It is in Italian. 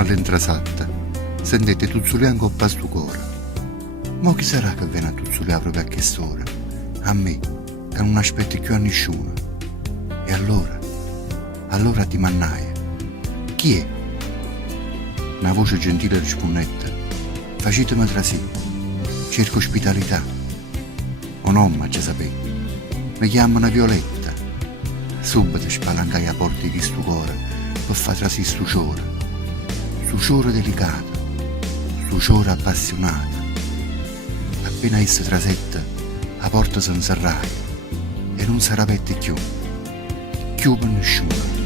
appena all'entrasatta, sentite tuzzuliare un coppa stu cuore. Ma chi sarà che viene a tuzzuliare proprio a quest'ora? A me, che non aspetti più a nessuno. E allora ti mannaia. Chi è? Una voce gentile rispondette: facetemi trasì, cerco ospitalità. O no, ma già sapete, mi chiamano Violetta. Subito spalancai la porta di sto cuore per far trasì sto ciore delicato, sto ciore appassionato. Appena essa trasetta, la porta si inserraia e non si rapette più per nessuno.